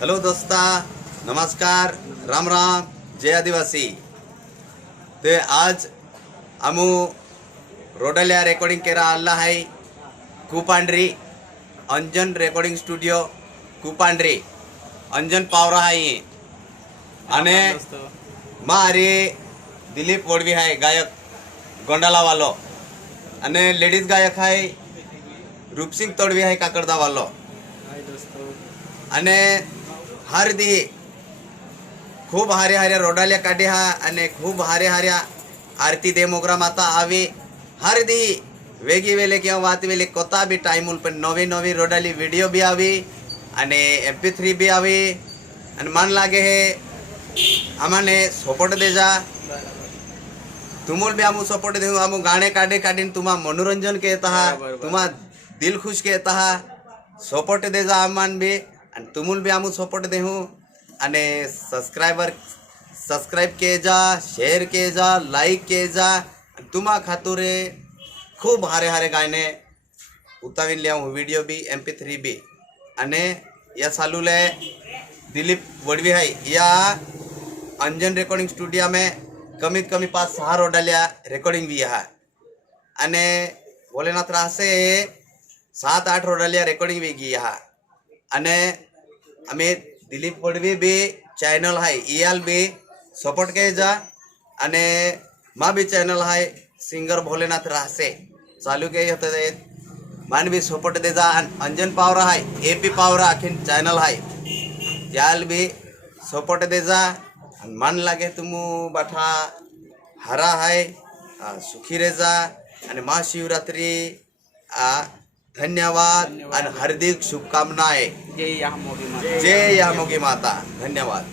Hello दोस्ता, नमस्कार, राम राम, जय आदिवासी। ते आज आमू रोडल्या रेकॉर्डिंग केरा आला है कुपांड्री अंजन रेकॉर्डिंग स्टुडिओ कुपांड्री अंजन पावरा है आणि मारे दिलीप वडवी है गायक गोंडाला वालो आणि लेडीज गायक है रूपसिंग तोडवी है काकडदा वालो आणि हर दी खूब हारे हारे रोडाल्या काढे हा आणि खूब हारे हाऱ्या आरती दे मोगरा माता आवे हर दी वेगी वेले किंवा वात वेले कोता बी टाइम पण नवी नवी रोडाली व्हिडिओ बी आवी आणि MP3 बी आवी आणि मन लागे हे आम्हाने सपोर्ट दे जा तुमुल भी आमू सपोर्ट देऊ आमू गाणे काढे काढीन तुम्हा मनोरंजन के येता तुम्हा दिल खुश के येता सपोर्ट दे जा आम्हान बी आणि तुमुल भी आमू सपोर्ट देऊ आणि सब्सक्राइब के जा शेयर के जा लाइक के जा तुम्हा खातुरे खूब हारे हारे गायने उतावीन लिया व्हिडिओ बी MP3 बी आणि या चालूले दिलीप वडवी है या अंजन रेकॉर्डिंग स्टुडिओ में कमीत कमी 5-6 रोडाल्या रेकॉर्डिंग भी है आणि भोलेनाथ राहसे 7-8 रोडाल्या रेकॉर्डिंग भी की है आणि आम्ही दिलीप वडवी बी चॅनल है इयाल बी सपोर्ट के जा आणि मा बी चॅनल है सिंगर भोलेनाथ राहसे चालू के होते मान भी सपोर्ट दे जा अंजन पावरा है AP पावरा आखिन चॅनल है याल भी सपोर्ट दे जा मन लागे तुम बाठा हरा है सुखी रे जा आणि महाशिवरात्री धन्यवाद आणि हार्दिक शुभकामनाएं। जय यामोगी माता। धन्यवाद।